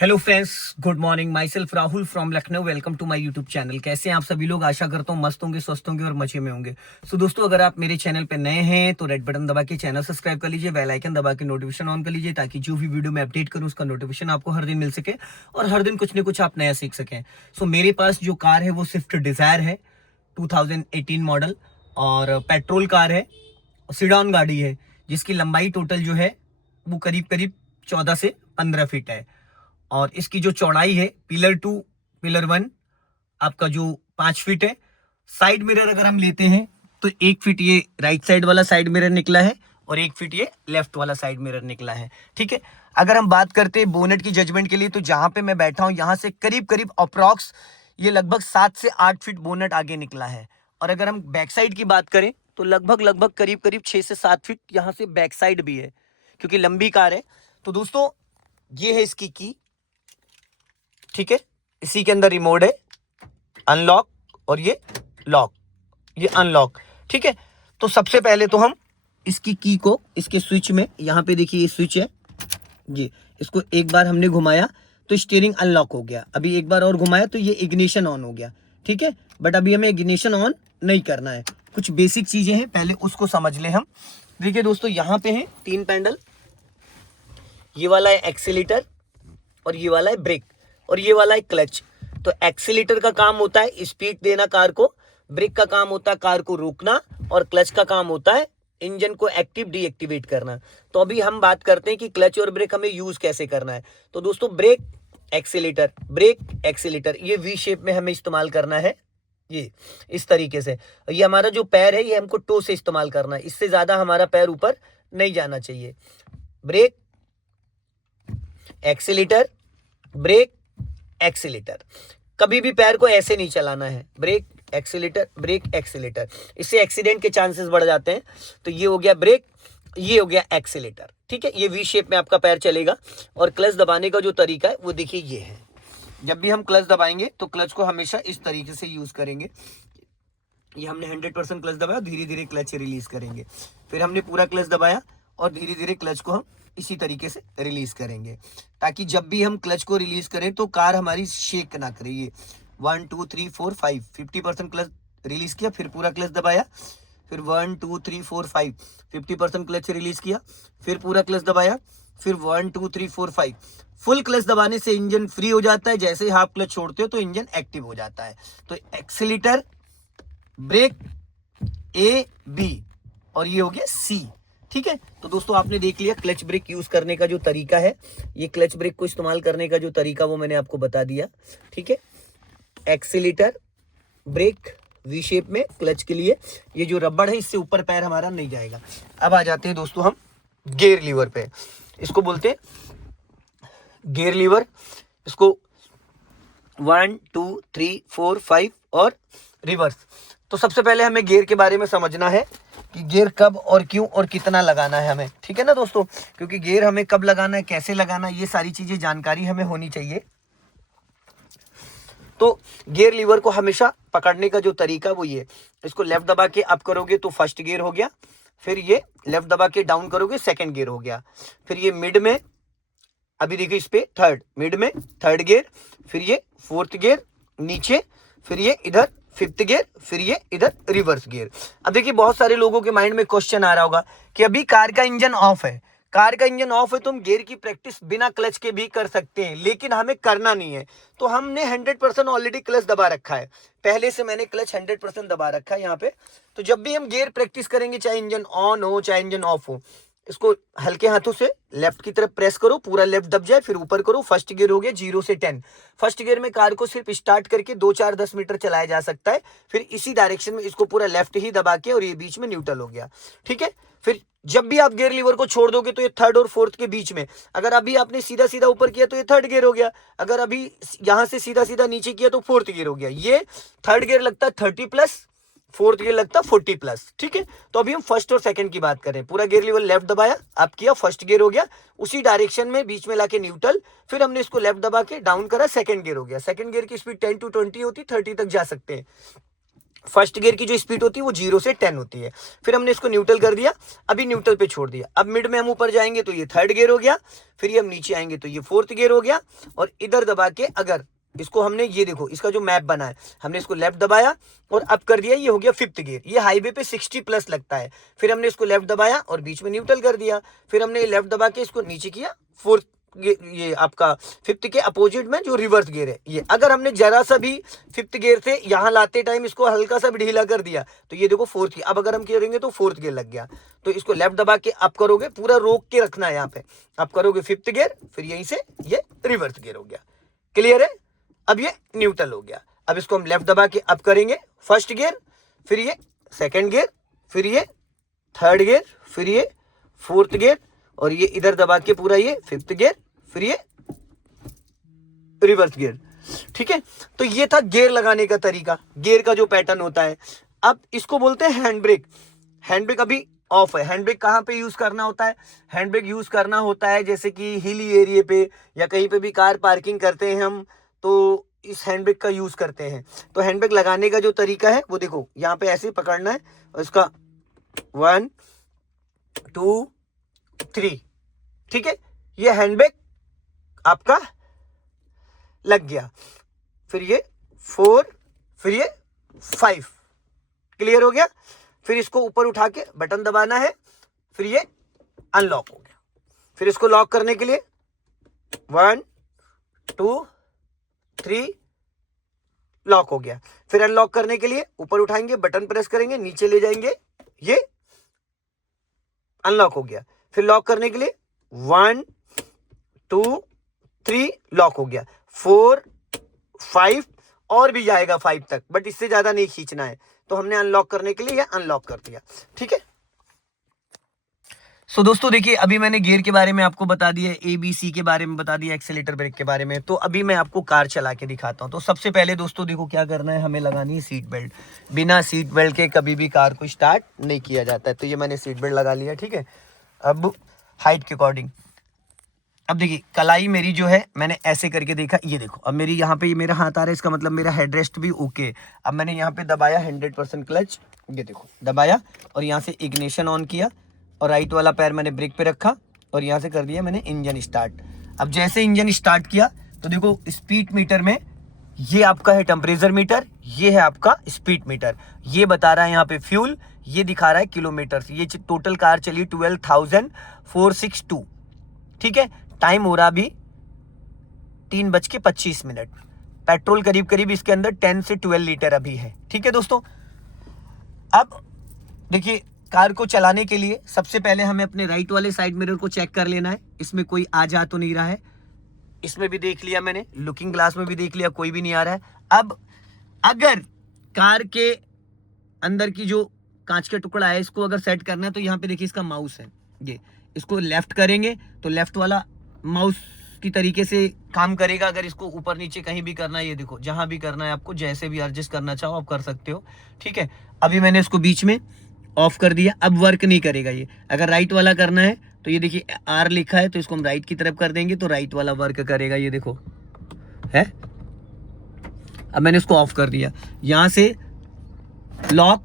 Hello friends, good morning. Myself Rahul from Lucknow. Welcome to my YouTube channel. कैसे हैं आप सभी लोग? आशा करता हूँ मस्त होंगे, स्वस्थ होंगे और मजे में होंगे। सो दोस्तों, अगर आप मेरे चैनल पे नए हैं तो रेड बटन दबा के चैनल सब्सक्राइब कर लीजिए, बेल आइकन दबा के नोटिफिकेशन ऑन कर लीजिए, ताकि जो भी वीडियो मैं अपडेट करूँ उसका नोटिफिकेशन आपको हर दिन मिल सके और हर दिन कुछ न कुछ आप नया सीख सकें। सो मेरे पास जो कार है वो स्विफ्ट डिजायर है, 2018 मॉडल, और पेट्रोल कार है, सिडॉन गाड़ी है, जिसकी लंबाई टोटल जो है वो करीब करीब 14 से 15 फीट है। और इसकी जो चौड़ाई है, पिलर टू पिलर वन आपका जो 5 फीट है। साइड मिरर अगर हम लेते हैं तो 1 फीट ये राइट साइड वाला साइड मिरर निकला है और 1 फीट ये लेफ्ट वाला साइड मिरर निकला है। ठीक है। अगर हम बात करते हैं बोनेट की जजमेंट के लिए, तो जहां पे मैं बैठा हूं यहां से करीब करीब अप्रॉक्स ये लगभग 7 से 8 फीट बोनेट आगे निकला है। और अगर हम बैक साइड की बात करें तो लगभग लगभग करीब करीब 6 से 7 फीट यहां से बैक साइड भी है, क्योंकि लंबी कार है। तो दोस्तों, ये है इसकी की। ठीक है। इसी के अंदर रिमोट है, अनलॉक, और ये लॉक, ये अनलॉक। ठीक है। तो सबसे पहले तो हम इसकी की को इसके स्विच में, यहां पे देखिए ये स्विच है, ये इसको एक बार हमने घुमाया तो स्टीयरिंग अनलॉक हो गया। अभी एक बार और घुमाया तो ये इग्निशन ऑन हो गया। ठीक है। बट अभी हमें इग्निशन ऑन नहीं करना है, कुछ बेसिक चीजें हैं, पहले उसको समझ ले हम। देखिए दोस्तों, यहां पे है 3 पैडल। ये वाला है एक्सीलेटर, और ये वाला है ब्रेक, और ये वाला है क्लच। तो एक्सीलेटर का काम होता है स्पीड देना कार को, ब्रेक का काम होता है कार को रोकना, और क्लच का काम होता है इंजन को एक्टिव डीएक्टिवेट करना। तो अभी हम बात करते हैं कि क्लच और ब्रेक हमें यूज कैसे करना है। तो दोस्तों, ब्रेक एक्सीलेटर ये वी शेप में हमें इस्तेमाल करना है, ये इस तरीके से। ये हमारा जो पैर है ये हमको टो से इस्तेमाल करना है, इससे ज्यादा हमारा पैर ऊपर नहीं जाना चाहिए। Brake, accelerator, brake, accelerator. कभी भी पैर को ऐसे नहीं चलाना है, ब्रेक ब्रेक एक्सीलेटर, इससे एक्सीडेंट के चांसेस बढ़ जाते हैं। तो ये हो गया ब्रेक, ये हो गया एक्सीलेटर। ठीक है। ये वी शेप में आपका पैर चलेगा। और क्लच दबाने का जो तरीका है वो देखिए ये है। जब भी हम क्लच दबाएंगे तो क्लच को हमेशा इस तरीके से यूज करेंगे। ये हमने 100% क्लच दबाया, धीरे धीरे क्लच रिलीज करेंगे। फिर हमने पूरा क्लच दबाया और धीरे धीरे क्लच को हम इसी तरीके से रिलीज करेंगे, ताकि जब भी हम क्लच को रिलीज करें तो कार हमारी शेक ना करे। ये 1 2 3 4 5 50% क्लच रिलीज किया, फिर पूरा क्लच दबाया, फिर 1 2 3 4 5 50% क्लच रिलीज किया, फिर पूरा क्लच दबाया, फिर 1 2 3 4 5। फुल क्लच दबाने से इंजन फ्री हो जाता है, जैसे ही हाफ क्लच छोड़ते हो तो इंजन एक्टिव हो जाता है। तो एक्सीलेटर, ब्रेक, ए बी, और ये हो गया सी। ठीक है। तो दोस्तों, आपने देख लिया क्लच ब्रेक यूज करने का जो तरीका है, ये क्लच ब्रेक को इस्तेमाल करने का जो तरीका वो मैंने आपको बता दिया। ठीक है। एक्सीलेटर, ब्रेक वी शेप में क्लच के लिए, ये जो रबड़ है इससे ऊपर पैर हमारा नहीं जाएगा। अब आ जाते हैं दोस्तों हम गियर लीवर पे। इसको बोलते हैं गियर लीवर। इसको 1 2 3 4 5 और रिवर्स। तो सबसे पहले हमें गियर के बारे में समझना है कि गियर कब और क्यों और कितना लगाना है हमें। ठीक है ना दोस्तों, क्योंकि गियर हमें कब लगाना है, कैसे लगाना है, ये सारी चीजें जानकारी हमें होनी चाहिए। तो गियर लीवर को हमेशा पकड़ने का जो तरीका वो ये, इसको लेफ्ट दबा के अप करोगे तो फर्स्ट गियर हो गया, फिर ये लेफ्ट दबा के डाउन करोगे सेकंड गियर हो गया, फिर ये मिड में, अभी देखिए इस पे थर्ड, मिड में थर्ड गियर, फिर ये फोर्थ गियर नीचे, फिर ये इधर फिफ्थ गियर, फिर ये इधर रिवर्स गियर। अब देखिए, बहुत सारे लोगों के माइंड में क्वेश्चन आ रहा होगा कि अभी कार का इंजन ऑफ है, कार का इंजन ऑफ है तो हम गियर की प्रैक्टिस बिना क्लच के भी कर सकते हैं, लेकिन हमें करना नहीं है। तो हमने 100% ऑलरेडी क्लच दबा रखा है, पहले से मैंने क्लच 100% दबा रखा है यहाँ पे। तो जब भी हम गियर प्रैक्टिस करेंगे, चाहे इंजन ऑन हो चाहे इंजन ऑफ हो, इसको हल्के हाथों से लेफ्ट की तरफ प्रेस करो, पूरा लेफ्ट दब जाए, फिर ऊपर करो। फर्स्ट गियर हो गया 0 से 10। फर्स्ट गियर में कार को सिर्फ स्टार्ट करके 2 4 10 मीटर चलाया जा सकता है, फिर इसी डायरेक्शन में इसको पूरा लेफ्ट ही दबा के, और ये बीच में न्यूट्रल हो गया। ठीक है। फिर जब भी आप गियर लीवर को छोड़ दोगे तो ये थर्ड और फोर्थ के बीच में, अगर अभी आपने सीधा सीधा ऊपर किया तो ये थर्ड गियर हो गया, अगर अभी यहां से सीधा सीधा नीचे किया तो फोर्थ गियर हो गया। ये थर्ड गियर लगता है 30+, फोर्थ गियर लगता 40+। ठीक है। तो अभी हम फर्स्ट और सेकंड की बात करें, पूरा गियर लीवर लेफ्ट दबाया, आप किया, फर्स्ट गियर हो गया, उसी डायरेक्शन में बीच में लाके न्यूट्रल, फिर हमने इसको लेफ्ट दबा के डाउन करा, सेकंड गियर हो गया। सेकंड गियर की स्पीड 10 to 20 होती, 30 तक जा सकते हैं। फर्स्ट गियर की जो स्पीड होती है वो 0 से 10 होती है। फिर हमने इसको न्यूट्रल कर दिया, अभी न्यूट्रल पे छोड़ दिया। अब मिड में हम ऊपर जाएंगे तो ये थर्ड गियर हो गया, फिर ये हम नीचे आएंगे तो ये फोर्थ गियर हो गया। और इधर दबा के अगर इसको हमने, ये देखो इसका जो मैप बना है, हमने इसको लेफ्ट दबाया और अब कर दिया, ये हो गया फिफ्थ गियर। ये हाईवे पे 60 प्लस लगता है। फिर हमने इसको लेफ्ट दबाया और बीच में न्यूट्रल कर दिया। फिर हमने लेफ्ट दबा के इसको नीचे किया, फोर्थ, ये आपका फिफ्थ के अपोजिट में जो रिवर्स गियर है ये। अगर हमने जरा सा भी फिफ्थ गियर से यहाँ लाते टाइम इसको हल्का सा भी ढीला कर दिया तो ये देखो फोर्थ गियर। अब अगर हम करेंगे तो फोर्थ गियर लग गया। तो इसको लेफ्ट दबा के अप करोगे, पूरा रोक के रखना है यहाँ पे। अप करोगे फिफ्थ गियर, फिर यहीं से ये रिवर्स गियर हो गया। क्लियर है? अब ये न्यूट्रल हो गया। अब इसको हम लेफ्ट दबा के अप करेंगे, फर्स्ट गियर, फिर ये सेकंड गियर, फिर ये थर्ड गियर, फिर ये फोर्थ गियर, और ये इधर दबा के पूरा ये फिफ्थ गियर, फिर ये रिवर्स गियर। ठीक है, तो ये था गियर लगाने का तरीका, गियर का जो पैटर्न होता है। अब इसको बोलते हैं हैंड ब्रेक। हैंड ब्रेक अभी ऑफ है। हैंड ब्रेक कहाँ पे यूज करना होता है? हैंड ब्रेक यूज करना होता है जैसे कि हिली एरिया पे या कहीं पे भी कार पार्किंग करते हैं हम, तो इस हैंड ब्रेक का यूज करते हैं। तो हैंड ब्रेक लगाने का जो तरीका है वो देखो, यहाँ पे ऐसे पकड़ना है और इसका 1 2 3, ठीक है, ये हैंड ब्रेक आपका लग गया। फिर ये 4, फिर ये 5, क्लियर हो गया। फिर इसको ऊपर उठा के बटन दबाना है, फिर ये अनलॉक हो गया। फिर इसको लॉक करने के लिए 1 2 3 लॉक हो गया। फिर अनलॉक करने के लिए ऊपर उठाएंगे, बटन प्रेस करेंगे, नीचे ले जाएंगे, ये अनलॉक हो गया। फिर लॉक करने के लिए 1 2 3 लॉक हो गया। 4 5 और भी जाएगा 5 तक, बट इससे ज्यादा नहीं खींचना है। तो हमने अनलॉक करने के लिए या अनलॉक कर दिया। ठीक है, सो दोस्तों देखिए, अभी मैंने गियर के बारे में आपको बता दिया, ABC के बारे में बता दिया, एक्सेलेटर ब्रेक के बारे में। तो अभी मैं आपको कार चला के दिखाता हूँ। तो सबसे पहले दोस्तों देखो क्या करना है, हमें लगानी है सीट बेल्ट। बिना सीट बेल्ट के कभी भी कार को स्टार्ट नहीं किया जाता है। तो ये मैंने सीट बेल्ट लगा लिया। ठीक है, अब हाइट के अकॉर्डिंग, अब देखिए कलाई मेरी जो है मैंने ऐसे करके देखा, ये देखो अब मेरी यहाँ पे ये मेरा हाथ आ रहा है, इसका मतलब मेरा हेडरेस्ट भी ओके। अब मैंने यहाँ पे दबाया 100% क्लच, ये देखो दबाया, और यहाँ से इग्निशन ऑन किया और राइट वाला पैर मैंने ब्रेक पे रखा और यहाँ से कर दिया मैंने इंजन स्टार्ट। अब जैसे इंजन स्टार्ट किया तो देखो स्पीड मीटर में ये आपका है टेम्परेचर मीटर, ये है आपका स्पीड मीटर। ये बता रहा है यहाँ पे फ्यूल, ये दिखा रहा है किलोमीटर। ये टोटल कार चली 12,462। ठीक है, टाइम हो रहा अभी 3:25। पेट्रोल करीब करीब इसके अंदर 10 से 12 लीटर अभी है। ठीक है दोस्तों, अब देखिए कार को चलाने के लिए सबसे पहले हमें अपने राइट वाले साइड मिरर को चेक कर लेना है, इसमें कोई आ जा तो नहीं रहा है। इसमें भी देख लिया मैंने, लुकिंग ग्लास में भी देख लिया, कोई भी नहीं आ रहा है। अब अगर कार के अंदर की जो कांच का टुकड़ा है इसको अगर सेट करना है तो यहाँ पे देखिए इसका माउस है, ये इसको लेफ्ट करेंगे तो लेफ्ट वाला माउस की तरीके से काम करेगा। अगर इसको ऊपर नीचे कहीं भी करना है, ये देखो जहां भी करना है आपको, जैसे भी एडजस्ट करना चाहो आप कर सकते हो। ठीक है, अभी मैंने इसको बीच में ऑफ कर दिया, अब वर्क नहीं करेगा ये। अगर राइट वाला करना है तो ये देखिए R लिखा है, तो इसको हम राइट की तरफ कर देंगे तो राइट वाला वर्क करेगा, ये देखो है। अब मैंने इसको ऑफ कर दिया। यहाँ से लॉक,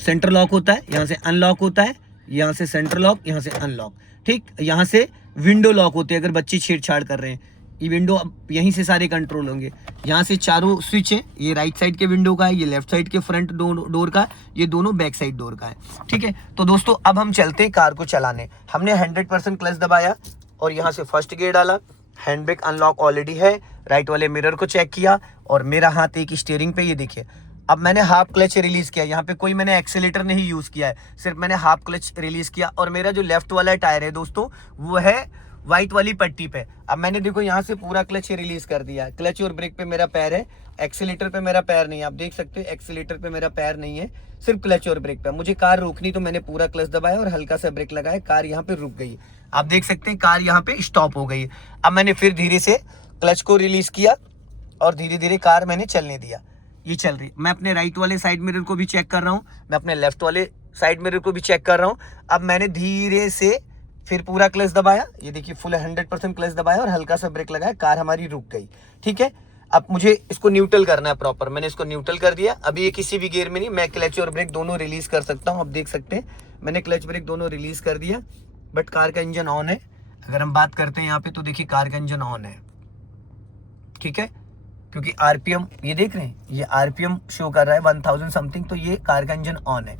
सेंटर लॉक होता है, यहाँ से अनलॉक होता है, यहाँ से सेंटर लॉक, यहाँ से अनलॉक। ठीक, यहाँ से विंडो लॉक होते हैं अगर बच्चे छेड़छाड़ कर रहे हैं, ये विंडो अब यहीं से सारे कंट्रोल होंगे। यहाँ से चारों स्विच है, ये राइट साइड के विंडो का है, ये लेफ्ट साइड के फ्रंट डोर का, ये दोनों बैक साइड डोर का है। ठीक है, तो दोस्तों अब हम चलते हैं कार को चलाने। हमने 100% क्लच दबाया और यहाँ से फर्स्ट गियर डाला, हैंड ब्रेक अनलॉक ऑलरेडी है, राइट वाले मिरर को चेक किया और मेरा हाथ एक स्टीयरिंग पे, ये देखिए। अब मैंने हाफ क्लच रिलीज किया, यहाँ पे कोई मैंने एक्सेलेटर नहीं यूज किया है, सिर्फ मैंने हाफ क्लच रिलीज किया। और मेरा जो लेफ्ट वाला टायर है दोस्तों वो है व्हाइट वाली पट्टी पे। अब मैंने देखो यहाँ से पूरा क्लच रिलीज कर दिया। क्लच और ब्रेक पे मेरा पैर है, एक्सीलेटर पे मेरा पैर नहीं है। आप देख सकते हो एक्सीलेटर पे मेरा पैर नहीं है, सिर्फ क्लच और ब्रेक पे। मुझे कार रोकनी तो मैंने पूरा क्लच दबाया और हल्का सा ब्रेक लगाया, कार यहाँ पे रुक गई। आप देख सकते हैं कार यहाँ पे स्टॉप हो गई। अब मैंने फिर धीरे से क्लच को रिलीज किया और धीरे धीरे कार मैंने चलने दिया, ये चल रही। मैं अपने राइट वाले साइड मिरर को भी चेक कर रहा हूँ, मैं अपने लेफ्ट वाले साइड मिरर को भी चेक कर रहा हूँ। अब मैंने धीरे से फिर पूरा क्लच दबाया, ये देखिए फुल 100% क्लच दबाया और हल्का सा ब्रेक लगाया, कार हमारी रुक गई। ठीक है, अब मुझे इसको न्यूट्रल करना है प्रॉपर। मैंने इसको न्यूट्रल कर दिया। अभी ये किसी भी गियर में नहीं, मैं क्लच और ब्रेक दोनों रिलीज कर सकता हूँ। आप देख सकते हैं मैंने क्लच ब्रेक दोनों रिलीज कर दिया, बट कार का इंजन ऑन है। अगर हम बात करते हैं यहाँ पे तो देखिए कार का इंजन ऑन है, ठीक है, क्योंकि आरपीएम ये देख रहे हैं, ये आरपीएम शो कर रहा है 1000 समथिंग, तो ये कार का इंजन ऑन है।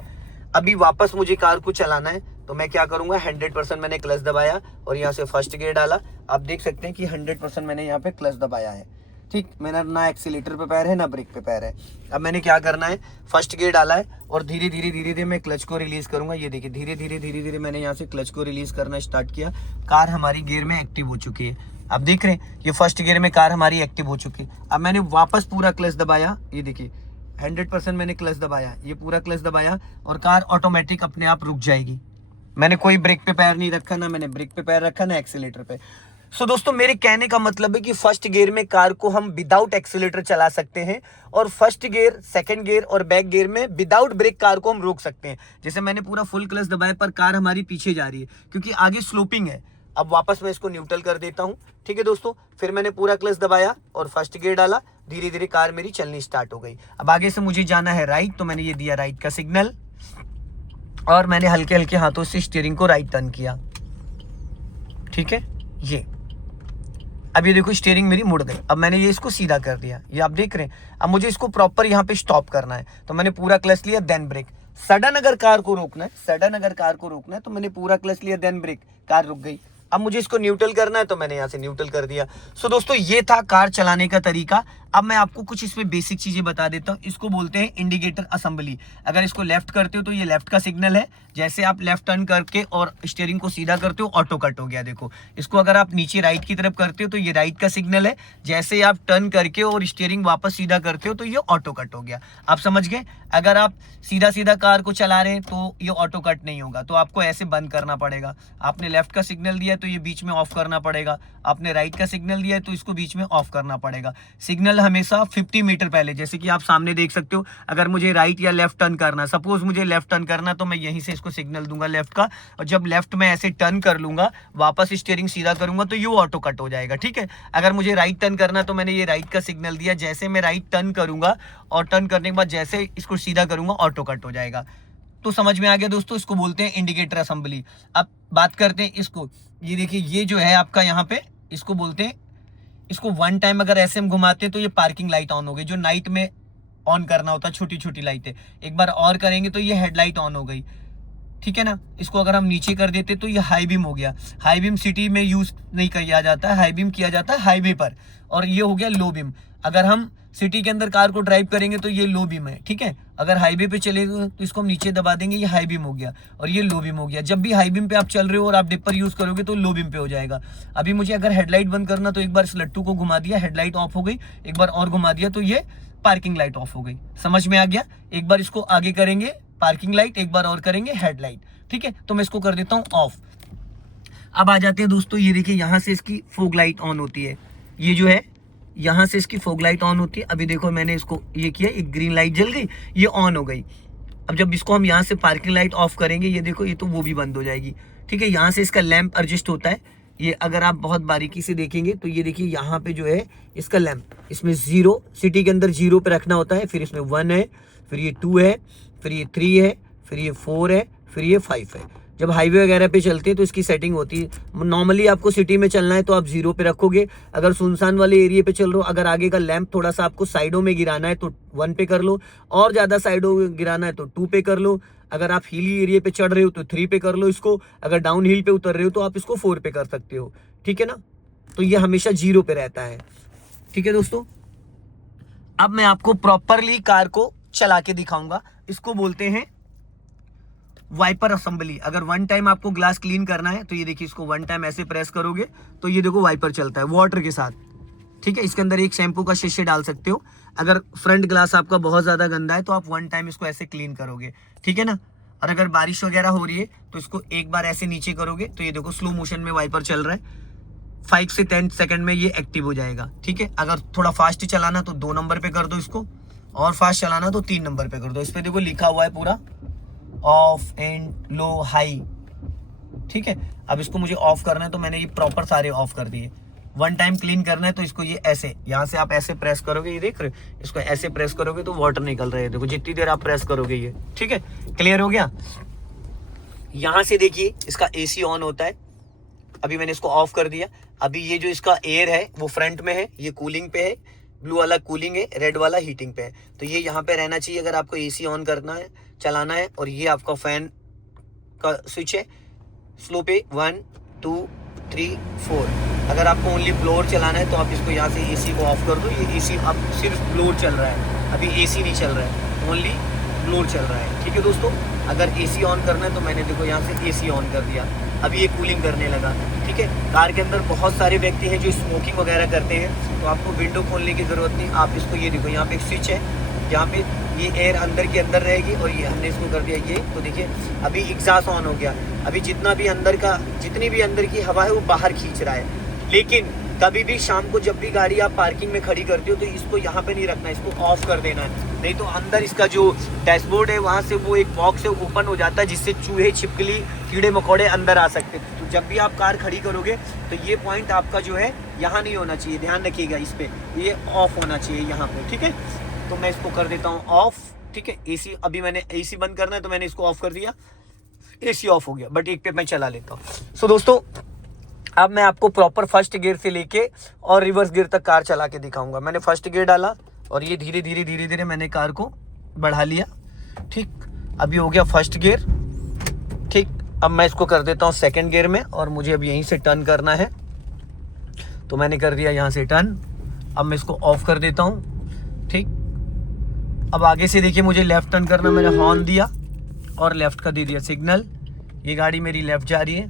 अभी वापस मुझे कार को चलाना है तो मैं क्या करूंगा, 100% मैंने क्लच दबाया और यहाँ से फर्स्ट गियर डाला। आप देख सकते हैं कि 100% मैंने यहाँ पे क्लच दबाया है, ठीक। मैंने ना एक्सीलेटर पे पैर है ना ब्रेक पे पैर है। अब मैंने क्या करना है, फर्स्ट गियर डाला है और धीरे धीरे मैं क्लच को रिलीज करूंगा। ये देखिए धीरे धीरे मैंने यहाँ से क्लच को रिलीज करना स्टार्ट किया। कार हमारी गियर में एक्टिव हो चुकी है। आप देख रहे हैं ये फर्स्ट गियर में कार हमारी एक्टिव हो चुकी है। अब मैंने वापस पूरा क्लच दबाया, ये देखिए 100% मैंने क्लच दबाया, ये पूरा क्लच दबाया और कार ऑटोमेटिक अपने आप रुक जाएगी। मैंने कोई ब्रेक पे पैर नहीं रखा, ना मैंने ब्रेक पे पैर रखा, ना एक्सीलेटर पे। सो दोस्तों मेरे कहने का मतलब है कि फर्स्ट गियर में कार को हम विदाउट एक्सीलेटर चला सकते हैं और फर्स्ट गियर, सेकंड गियर और बैक गियर में विदाउट ब्रेक कार को हम रोक सकते हैं। जैसे मैंने पूरा फुल क्लच दबाया पर कार हमारी पीछे जा रही है क्योंकि आगे स्लोपिंग है। अब वापस मैं इसको न्यूट्रल कर देता हूं, ठीक है दोस्तों। फिर मैंने पूरा क्लच दबाया और फर्स्ट गियर डाला, धीरे धीरे कार मेरी चलनी स्टार्ट हो गई। अब आगे से मुझे जाना है राइट, तो मैंने ये दिया राइट का सिग्नल और मैंने हल्के हल्के हाथों से स्टीयरिंग को राइट टर्न किया, ठीक है। ये अब ये देखो स्टीयरिंग मेरी मुड़ गई। अब मैंने ये इसको सीधा कर दिया, ये आप देख रहे हैं। अब मुझे इसको प्रॉपर यहाँ पे स्टॉप करना है तो मैंने पूरा क्लच लिया देन ब्रेक। सडन अगर कार को रोकना है तो मैंने पूरा क्लच लिया देन ब्रेक, कार रुक गई। अब मुझे इसको न्यूट्रल करना है तो मैंने यहाँ से न्यूट्रल कर दिया। सो दोस्तों ये था कार चलाने का तरीका। अब मैं आपको कुछ इसमें बेसिक चीजें बता देता हूँ। इसको बोलते हैं इंडिकेटर असेंबली। अगर इसको लेफ्ट करते हो तो ये लेफ्ट का सिग्नल है। जैसे आप लेफ्ट टर्न करके और स्टीयरिंग को सीधा करते हो ऑटो कट हो गया, देखो। इसको अगर आप नीचे राइट की तरफ करते हो तो ये राइट का सिग्नल है। जैसे आप टर्न करके और स्टीयरिंग वापस सीधा करते हो तो ये ऑटो कट हो गया। आप समझ गए। अगर आप सीधा सीधा कार को चला रहे हैं तो ये ऑटो कट नहीं होगा, तो आपको ऐसे बंद करना पड़ेगा। आपने लेफ्ट का सिग्नल दिया तो ये बीच में ऑफ करना पड़ेगा। आपने राइट का सिग्नल दिया है तो इसको बीच में ऑफ करना पड़ेगा। सिग्नल हमेशा 50 मीटर पहले, जैसे कि आप सामने देख सकते हो, अगर मुझे राइट या लेफ्ट टर्न करना, सपोज मुझे लेफ्ट टर्न करना, तो मैं यहीं से इसको सिग्नल दूंगा लेफ्ट का, और जब लेफ्ट में ऐसे टर्न कर लूंगा, वापस स्टीयरिंग सीधा करूंगा तो ये ऑटो कट हो जाएगा, ठीक है। अगर मुझे राइट टर्न करना तो मैंने ये राइट का सिग्नल दिया, जैसे मैं राइट टर्न करूंगा और टर्न करने के बाद जैसे इसको सीधा करूंगा ऑटो कट हो जाएगा। तो समझ में आ गया दोस्तों, इसको बोलते हैं इंडिकेटर असेंबली। अब बात करते हैं इसको, ये देखिए ये जो है आपका यहाँ पे, इसको बोलते हैं, इसको वन टाइम अगर ऐसे हम घुमाते हैं तो ये पार्किंग लाइट ऑन हो गई, जो नाइट में ऑन करना होता है, छोटी छोटी लाइटें। एक बार और करेंगे तो ये हेडलाइट ऑन हो गई, ठीक है ना। इसको अगर हम नीचे कर देते तो ये हाई बीम हो गया। हाई बीम सिटी में यूज नहीं किया जाता है, हाई बीम किया जाता है हाईवे पर। और ये हो गया लो बीम। अगर हम सिटी के अंदर कार को ड्राइव करेंगे तो ये लो बीम है, ठीक है। अगर हाईवे पे चले तो इसको हम नीचे दबा देंगे, ये हाई बीम हो गया और ये लो बीम हो गया। जब भी हाई बीम पे आप चल रहे हो और आप डिपर यूज करोगे तो लो बीम पे हो जाएगा। अभी मुझे अगर हेडलाइट बंद करना तो एक बार इस लट्टू को घुमा दिया, हेडलाइट ऑफ हो गई, एक बार और घुमा दिया तो ये पार्किंग लाइट ऑफ हो गई। समझ में आ गया। एक बार इसको आगे करेंगे पार्किंग लाइट, एक बार और करेंगे हेडलाइट, ठीक है। तो मैं इसको कर देता हूँ ऑफ। अब आ जाते हैं दोस्तों, ये देखिए यहाँ से इसकी फोग लाइट ऑन होती है, ये जो है यहाँ से इसकी फोग लाइट ऑन होती है। अभी देखो मैंने इसको ये किया, एक ग्रीन लाइट जल गई, ये ऑन हो गई। अब जब इसको हम यहाँ से पार्किंग लाइट ऑफ करेंगे, ये देखो ये तो वो भी बंद हो जाएगी, ठीक है। यहाँ से इसका लैंप एडजस्ट होता है। ये अगर आप बहुत बारीकी से देखेंगे तो ये देखिए यहाँ पे जो है इसका लैंप, इसमें 0, सिटी के अंदर 0 पे रखना होता है, फिर इसमें 1 है, फिर ये 2 है, फिर ये 3 है, फिर ये 4 है, फिर ये 5 है। जब हाईवे वगैरह पे चलते हैं तो इसकी सेटिंग होती है। नॉर्मली आपको सिटी में चलना है तो आप 0 पे रखोगे। अगर सुनसान वाले एरिया पे चल रहे हो, अगर आगे का लैंप थोड़ा सा आपको साइडों में गिराना है तो 1 पे कर लो, और ज़्यादा साइडों में गिराना है तो 2 पे कर लो। अगर आप हिली एरिया पे चढ़ रहे हो तो 3 पे कर लो इसको। अगर डाउन हिल पे उतर रहे हो तो आप इसको 4 पे कर सकते हो, ठीक है ना। तो ये हमेशा 0 पे रहता है, ठीक है दोस्तों। अब मैं आपको प्रॉपरली कार को चला के दिखाऊंगा। इसको बोलते हैं वाइपर असेंबली। अगर 1 टाइम आपको ग्लास क्लीन करना है तो ये देखिए, इसको 1 टाइम ऐसे प्रेस करोगे तो ये देखो वाइपर चलता है वाटर के साथ, ठीक है। इसके अंदर एक शैम्पू का शीशे डाल सकते हो। अगर फ्रंट ग्लास आपका बहुत ज्यादा गंदा है तो आप 1 टाइम इसको ऐसे क्लीन करोगे, ठीक है ना। और अगर बारिश वगैरह हो रही है तो इसको एक बार ऐसे नीचे करोगे तो ये देखो स्लो मोशन में वाइपर चल रहा है। 5 से 10 सेकंड में ये एक्टिव हो जाएगा, ठीक है। अगर थोड़ा फास्ट चलाना तो 2 नंबर पे कर दो इसको, और फास्ट चलाना तो 3 नंबर पे कर दो। इस पे देखो लिखा हुआ है पूरा ऑफ एंड लो हाई, ठीक है। अब इसको मुझे ऑफ करना है तो मैंने ये प्रॉपर सारे ऑफ कर दिए। 1 टाइम क्लीन करना है तो इसको ये ऐसे, यहाँ से आप ऐसे प्रेस करोगे, ये देख रहे हो, इसको ऐसे प्रेस करोगे तो वाटर निकल रहा है, देखो जितनी देर आप प्रेस करोगे ये, ठीक है। क्लियर हो गया। यहाँ से देखिए इसका AC ऑन होता है, अभी मैंने इसको ऑफ कर दिया। अभी ये जो इसका एयर है वो फ्रंट में है, ये कूलिंग पे है, ब्लू वाला कूलिंग है, रेड वाला हीटिंग पे है। तो ये यहाँ पे रहना चाहिए अगर आपको AC ऑन करना है, चलाना है। और ये आपका फैन का स्विच है, स्लो पे 1 2 3 4। अगर आपको ओनली ब्लोअर चलाना है तो आप इसको यहाँ से AC को ऑफ कर दो। ये AC अब सिर्फ ब्लोअर चल रहा है, अभी AC नहीं चल रहा है, ओनली ब्लोअर चल रहा है, ठीक है दोस्तों। अगर AC ऑन करना है तो मैंने देखो यहाँ से AC ऑन कर दिया, अभी ये कूलिंग करने लगा, ठीक है। कार के अंदर बहुत सारे व्यक्ति हैं जो स्मोकिंग वगैरह करते हैं, तो आपको विंडो खोलने की ज़रूरत नहीं। आप इसको ये देखो, यहाँ पे एक स्विच है, यहाँ पे ये एयर अंदर के अंदर रहेगी और ये हमने इसको कर दिया ये, तो देखिए अभी एग्जॉस्ट ऑन हो गया। अभी जितना भी अंदर का, जितनी भी अंदर की हवा है वो बाहर खींच रहा है। लेकिन कभी भी शाम को जब भी गाड़ी आप पार्किंग में खड़ी करते हो तो इसको यहाँ पे नहीं रखना, इसको ऑफ कर देना है, नहीं तो अंदर इसका जो डैशबोर्ड है वहाँ से वो एक बॉक्स है ओपन हो जाता है, जिससे चूहे, छिपकली, कीड़े मकोड़े अंदर आ सकते हैं। तो जब भी आप कार खड़ी करोगे तो ये पॉइंट आपका जो है यहाँ नहीं होना चाहिए, ध्यान रखिएगा इस पर, ये ऑफ होना चाहिए यहाँ पे, ठीक है। तो मैं इसको कर देता हूँ ऑफ, ठीक है। AC अभी मैंने AC बंद करना है तो मैंने इसको ऑफ कर दिया, AC ऑफ हो गया। बट एक पे मैं चला लेता हूँ। सो दोस्तों अब मैं आपको प्रॉपर फर्स्ट गियर से लेके और रिवर्स गियर तक कार चला के दिखाऊंगा। मैंने फर्स्ट गियर डाला और ये धीरे धीरे मैंने कार को बढ़ा लिया, ठीक। अभी हो गया फर्स्ट गियर, ठीक। अब मैं इसको कर देता हूँ सेकंड गियर में और मुझे अब यहीं से टर्न करना है, तो मैंने कर दिया यहाँ से टर्न। अब मैं इसको ऑफ कर देता हूँ, ठीक। अब आगे से देखिए मुझे लेफ्ट टर्न करना, मैंने हॉर्न दिया और लेफ्ट का दे दिया सिग्नल। ये गाड़ी मेरी लेफ्ट जा रही है,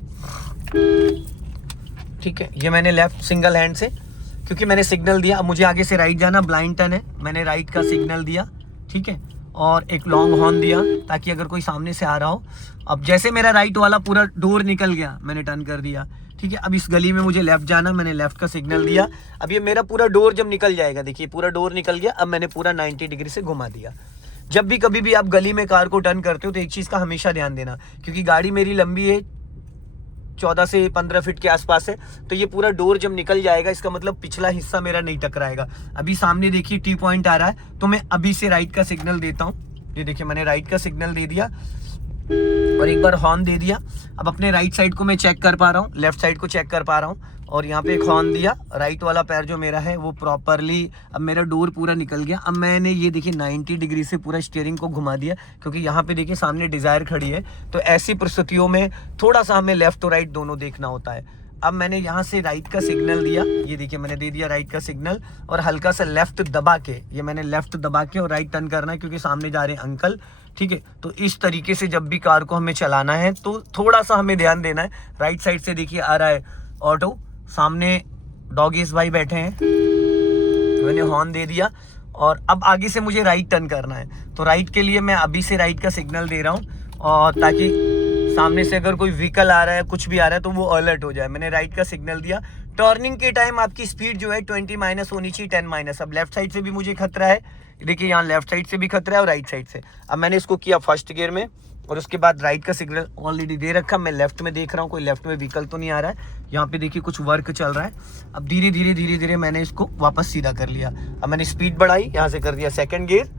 ठीक है। ये मैंने लेफ्ट सिंगल हैंड से, क्योंकि मैंने सिग्नल दिया। अब मुझे आगे से राइट जाना, ब्लाइंड टर्न है, मैंने राइट का सिग्नल दिया, ठीक है। और एक लॉन्ग हॉर्न दिया ताकि अगर कोई सामने से आ रहा हो। अब जैसे मेरा राइट वाला पूरा डोर निकल गया, मैंने टर्न कर दिया, ठीक है। अब इस गली में मुझे लेफ्ट जाना, मैंने लेफ्ट का सिग्नल दिया। अब ये मेरा पूरा डोर जब निकल जाएगा, देखिए पूरा डोर निकल गया। अब मैंने पूरा 90 डिग्री से घुमा दिया। जब भी कभी भी आप गली में कार को टर्न करते हो तो एक चीज़ का हमेशा ध्यान देना, क्योंकि गाड़ी मेरी लंबी है, 14 से 15 फीट के आसपास है, तो ये पूरा डोर जब निकल जाएगा इसका मतलब पिछला हिस्सा मेरा नहीं टकराएगा। अभी सामने देखिए T पॉइंट आ रहा है, तो मैं अभी से राइट का सिग्नल देता हूँ। ये देखिए मैंने राइट का सिग्नल दे दिया और एक बार हॉर्न दे दिया। अब अपने राइट साइड को मैं चेक कर पा रहा हूँ, लेफ्ट साइड को चेक कर पा रहा हूँ, और यहाँ पे एक हॉर्न दिया। राइट वाला पैर जो मेरा है वो प्रॉपरली, अब मेरा डोर पूरा निकल गया। अब मैंने ये देखिए 90 डिग्री से पूरा स्टीयरिंग को घुमा दिया, क्योंकि यहाँ पे देखिए सामने डिजायर खड़ी है, तो ऐसी परिस्थितियों में थोड़ा सा हमें लेफ्ट और राइट दोनों देखना होता है। अब मैंने यहाँ से राइट का सिग्नल दिया, ये देखिए मैंने दे दिया राइट का सिग्नल, और हल्का सा लेफ्ट दबा के, ये मैंने लेफ्ट दबा के और राइट टर्न करना है, क्योंकि सामने जा रहे हैं अंकल, ठीक है। तो इस तरीके से जब भी कार को हमें चलाना है तो थोड़ा सा हमें ध्यान देना है। राइट साइड से देखिए आ रहा है ऑटो, सामने डॉगीज भाई बैठे हैं, मैंने हॉर्न दे दिया। और अब आगे से मुझे राइट टर्न करना है, तो राइट के लिए मैं अभी से राइट का सिग्नल दे रहा हूँ, और ताकि सामने से अगर कोई व्हीकल आ रहा है, कुछ भी आ रहा है, तो वो अलर्ट हो जाए। मैंने राइट का सिग्नल दिया। टर्निंग के टाइम आपकी स्पीड जो है 20 माइनस होनी चाहिए, 10 माइनस। अब लेफ्ट साइड से भी मुझे खतरा है, देखिए यहाँ लेफ्ट साइड से भी खतरा है और राइट साइड से। अब मैंने इसको किया फर्स्ट गियर में, और उसके बाद राइट का सिग्नल ऑलरेडी दे रखा। मैं लेफ्ट में देख रहा हूँ कोई लेफ्ट में व्हीकल तो नहीं आ रहा है। यहाँ पे देखिए कुछ वर्क चल रहा है। अब धीरे धीरे मैंने इसको वापस सीधा कर लिया। अब मैंने स्पीड बढ़ाई, यहाँ से कर दिया सेकंड गियर।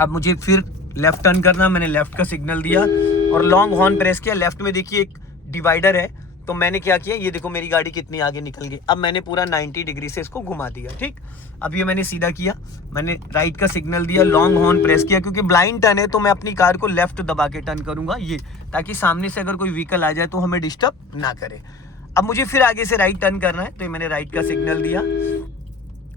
अब मुझे फिर लेफ्ट टर्न करना, मैंने लेफ्ट का सिग्नल दिया और लॉन्ग हॉर्न प्रेस किया। लेफ्ट में देखिए एक डिवाइडर है, तो मैंने क्या किया, ये देखो मेरी गाड़ी कितनी आगे निकल गई। अब मैंने पूरा 90 डिग्री से इसको घुमा दिया, ठीक। अब ये मैंने सीधा किया, मैंने राइट का सिग्नल दिया, लॉन्ग हॉर्न प्रेस किया, क्योंकि ब्लाइंड टर्न है तो मैं अपनी कार को लेफ्ट दबा के टर्न करूंगा, ये ताकि सामने से अगर कोई व्हीकल आ जाए तो हमें डिस्टर्ब ना करे। अब मुझे फिर आगे से राइट टर्न करना है, तो मैंने राइट का सिग्नल दिया।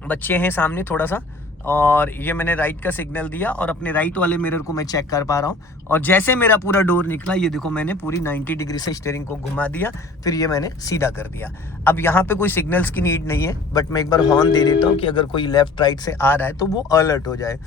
बच्चे हैं सामने थोड़ा सा, और ये मैंने राइट का सिग्नल दिया और अपने राइट वाले मिरर को मैं चेक कर पा रहा हूँ। और जैसे मेरा पूरा डोर निकला, ये देखो मैंने पूरी 90 डिग्री से स्टीयरिंग को घुमा दिया, फिर ये मैंने सीधा कर दिया। अब यहाँ पे कोई सिग्नल्स की नीड नहीं है, बट मैं एक बार हॉर्न दे देता हूँ कि अगर कोई लेफ्ट राइट से आ रहा है तो वो अलर्ट हो जाए।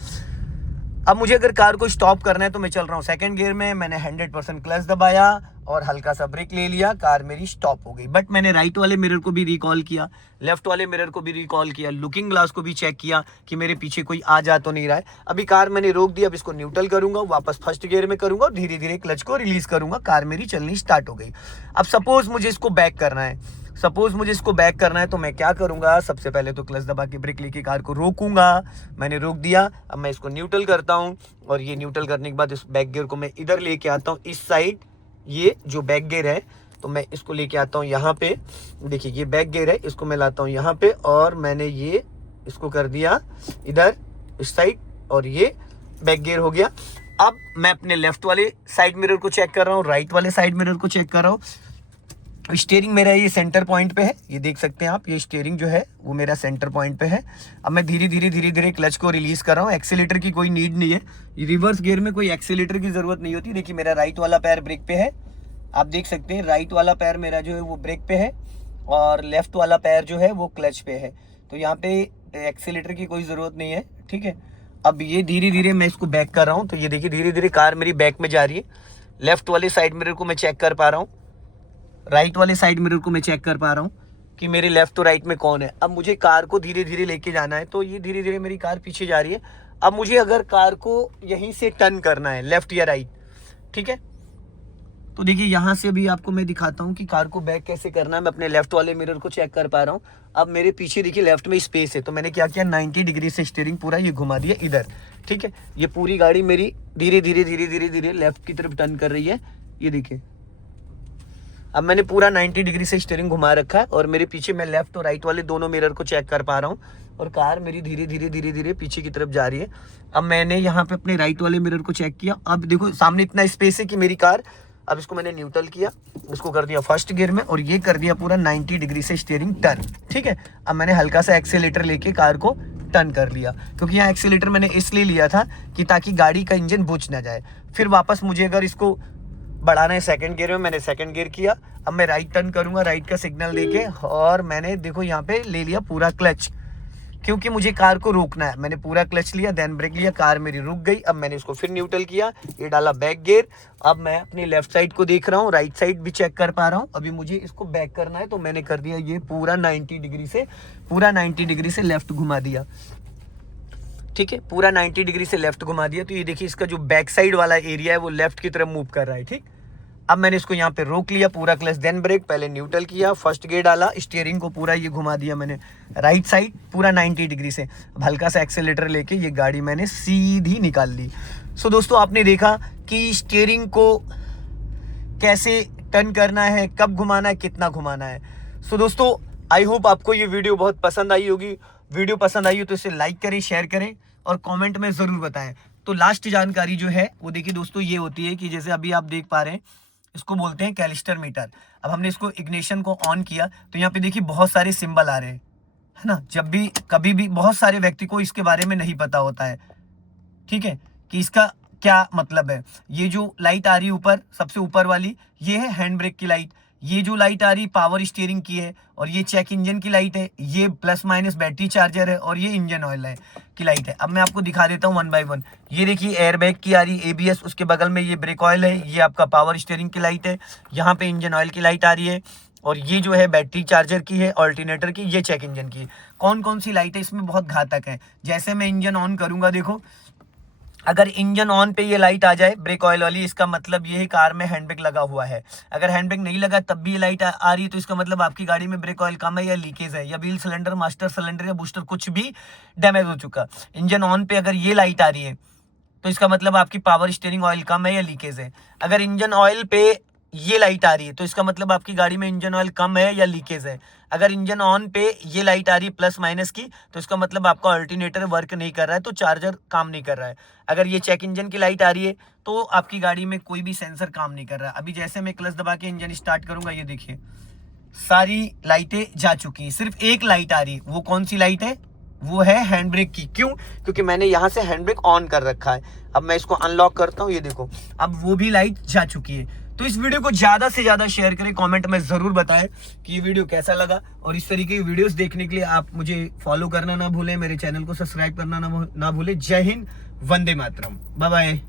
अब मुझे अगर कार को स्टॉप करना है तो मैं चल रहा हूँ सेकंड गियर में, मैंने 100% क्लच दबाया और हल्का सा ब्रेक ले लिया, कार मेरी स्टॉप हो गई। बट मैंने राइट वाले मिरर को भी रिकॉल किया, लेफ्ट वाले मिरर को भी रिकॉल किया, लुकिंग ग्लास को भी चेक किया कि मेरे पीछे कोई आ जा तो नहीं रहा है। अभी कार मैंने रोक दी, अब इसको न्यूट्रल करूंगा, वापस फर्स्ट गियर में करूंगा और धीरे धीरे क्लच को रिलीज करूंगा, कार मेरी चलनी स्टार्ट हो गई। अब सपोज मुझे इसको बैक करना है, सपोज मुझे इसको बैक करना है तो मैं क्या करूंगा, सबसे पहले तो क्लच दबा के ब्रेक लेके कार को रोकूंगा। मैंने रोक दिया, अब मैं इसको न्यूट्रल करता हूँ और ये न्यूट्रल करने के बाद इस बैक गियर को मैं इधर लेके आता हूँ, इस साइड। ये जो बैक गियर है तो मैं इसको लेके आता हूँ यहाँ पे। देखिए ये बैक गियर है, इसको मैं लाता हूँ यहाँ पे और मैंने ये इसको कर दिया इधर इस साइड और ये बैक गियर हो गया। अब मैं अपने लेफ्ट वाले साइड मिरर को चेक कर रहा हूँ, राइट वाले साइड मिरर को चेक कर रहा हूँ। स्टीयरिंग मेरा ये सेंटर पॉइंट पे है, ये देख सकते हैं आप, ये स्टीयरिंग जो है वो मेरा सेंटर पॉइंट पे है। अब मैं धीरे धीरे क्लच को रिलीज कर रहा हूँ। एक्सीलेटर की कोई नीड नहीं है, रिवर्स गियर में कोई एक्सीलेटर की जरूरत नहीं होती। देखिए मेरा राइट वाला पैर ब्रेक पे है, आप देख सकते हैं राइट वाला पैर मेरा जो है वो ब्रेक पे है और लेफ्ट वाला पैर जो है वो क्लच पे है। तो यहाँ पे एक्सीलेटर की कोई ज़रूरत नहीं है, ठीक है। अब ये धीरे धीरे मैं इसको बैक कर रहा हूँ, तो ये देखिए धीरे धीरे कार मेरी बैक में जा रही है। लेफ्ट वाले साइड मिरर को मैं चेक कर पा रहा हूँ, राइट वाले साइड मिरर को मैं चेक कर पा रहा हूँ कि मेरे लेफ्ट तो राइट में कौन है। अब मुझे कार को धीरे धीरे लेके जाना है, तो ये धीरे धीरे मेरी कार पीछे जा रही है। अब मुझे अगर कार को यहीं से टर्न करना है, लेफ्ट या राइट, ठीक है, तो देखिए यहाँ से भी आपको मैं दिखाता हूँ कि कार को बैक कैसे करना है। मैं अपने लेफ्ट वाले मिरर को चेक कर पा रहा हूँ। अब मेरे पीछे देखिए लेफ्ट में स्पेस है, तो मैंने क्या किया, 90 डिग्री से स्टीयरिंग पूरा ये घुमा दिया इधर, ठीक है। ये पूरी गाड़ी मेरी धीरे धीरे लेफ्ट की तरफ टर्न कर रही है, ये देखिए। अब मैंने पूरा 90 डिग्री से स्टीयरिंग घुमा रखा है और मेरे पीछे मैं लेफ्ट और राइट वाले दोनों मिरर को चेक कर पा रहा हूँ और कार मेरी धीरे धीरे पीछे की तरफ जा रही है। अब मैंने यहाँ पे अपने राइट वाले मिरर को चेक किया, अब देखो सामने इतना स्पेस है कि मेरी कार, अब इसको मैंने न्यूट्रल किया, इसको कर दिया फर्स्ट गियर में और ये कर दिया पूरा 90 डिग्री से स्टीयरिंग टर्न, ठीक है। अब मैंने हल्का सा एक्सीलेटर लेके कार को टर्न कर लिया, क्योंकि यहाँ एक्सीलेटर मैंने इसलिए लिया था कि ताकि गाड़ी का इंजन बुझ ना जाए। फिर वापस मुझे अगर इसको बढ़ाना है सेकंड गियर में, मैंने सेकंड गियर किया। अब मैं राइट टर्न करूंगा, राइट का सिग्नल देके, और मैंने देखो यहाँ पे ले लिया पूरा क्लच, क्योंकि मुझे कार को रोकना है। मैंने पूरा क्लच लिया, देन ब्रेक लिया, कार मेरी रुक गई। अब मैंने इसको फिर न्यूट्रल किया, ये डाला बैक गियर। अब मैं अपनी लेफ्ट साइड को देख रहा हूँ, राइट साइड भी चेक कर पा रहा हूँ। अभी मुझे इसको बैक करना है, तो मैंने कर दिया ये पूरा 90 डिग्री से लेफ्ट घुमा दिया, ठीक है। पूरा 90 डिग्री से लेफ्ट घुमा दिया, तो ये देखिए इसका जो बैक साइड वाला एरिया है वो लेफ्ट की तरफ मूव कर रहा है, ठीक। अब मैंने इसको यहाँ पे रोक लिया, पूरा क्लच देन ब्रेक, पहले न्यूट्रल किया, फर्स्ट गियर डाला, स्टीयरिंग को पूरा ये घुमा दिया मैंने राइट साइड पूरा 90 डिग्री से। अब हल्का सा एक्सेलेटर लेके ये गाड़ी मैंने सीधी निकाल ली। सो दोस्तों आपने देखा कि स्टीयरिंग को कैसे टर्न करना है, कब घुमाना है, कितना घुमाना है। सो दोस्तों आई होप आपको ये वीडियो बहुत पसंद आई होगी। वीडियो पसंद आई हो तो इसे लाइक करें, शेयर करें और कमेंट में ज़रूर बताएं। तो लास्ट जानकारी जो है वो देखिए दोस्तों ये होती है कि जैसे अभी आप देख पा रहे हैं, इसको बोलते हैं कैलिस्टर मीटर। अब हमने इसको इग्निशन को ऑन किया तो यहाँ पे देखिए बहुत सारे सिंबल आ रहे हैं, है ना। जब भी कभी भी बहुत सारे व्यक्ति को इसके बारे में नहीं पता होता है, ठीक है, कि इसका क्या मतलब है। ये जो लाइट आ रही है ऊपर, सबसे ऊपर वाली, ये है हैंड ब्रेक की लाइट। ये जो लाइट आ रही पावर स्टीयरिंग की है, और ये चेक इंजन की लाइट है। ये प्लस माइनस बैटरी चार्जर है और ये इंजन ऑयल है की लाइट है। अब मैं आपको दिखा देता हूँ 1 बाय 1। ये देखिए एयर बैग की आ रही है, ABS, उसके बगल में ये ब्रेक ऑयल है, ये आपका पावर स्टीयरिंग की लाइट है, यहाँ पे इंजन ऑयल की लाइट आ रही है, और ये जो है बैटरी चार्जर की है, ऑल्टरनेटर की, ये चेक इंजन की। कौन कौन सी लाइट है इसमें बहुत घातक है। जैसे मैं इंजन ऑन करूंगा, देखो अगर इंजन ऑन पे ये लाइट आ जाए ब्रेक ऑयल वाली, इसका मतलब ये है कार में हैंड ब्रेक लगा हुआ है। अगर हैंड ब्रेक नहीं लगा तब भी ये लाइट आ रही है, तो इसका मतलब आपकी गाड़ी में ब्रेक ऑयल कम है या लीकेज है, या व्हील सिलेंडर, मास्टर सिलेंडर या बूस्टर कुछ भी डैमेज हो चुका। इंजन ऑन पे अगर ये लाइट आ रही है तो इसका मतलब आपकी पावर स्टीयरिंग ऑयल कम है या लीकेज है। अगर इंजन ऑयल पे ये लाइट आ रही है तो इसका मतलब आपकी गाड़ी में इंजन ऑयल कम है या लीकेज है। अगर इंजन ऑन पे ये लाइट आ रही है प्लस माइनस की, तो इसका मतलब आपका अल्टरनेटर वर्क नहीं कर रहा है, तो चार्जर काम नहीं कर रहा है। अगर ये चेक इंजन की लाइट आ रही है तो आपकी गाड़ी में कोई भी सेंसर काम नहीं कर रहा है। अभी जैसे मैं क्लच दबा के इंजन स्टार्ट करूंगा, ये देखिए सारी लाइटें जा चुकी है, सिर्फ एक लाइट आ रही है। वो कौन सी लाइट है? वो है हैंड ब्रेक की। क्यों? क्योंकि मैंने यहाँ से हैंड ब्रेक ऑन कर रखा है। अब मैं इसको अनलॉक करता हूँ, ये देखो अब वो भी लाइट जा चुकी है। तो इस वीडियो को ज्यादा से ज्यादा शेयर करें, कमेंट में जरूर बताएं कि ये वीडियो कैसा लगा, और इस तरीके की वीडियोस देखने के लिए आप मुझे फॉलो करना ना भूलें, मेरे चैनल को सब्सक्राइब करना ना भूलें। जय हिंद, वंदे मातरम, बाय बाय।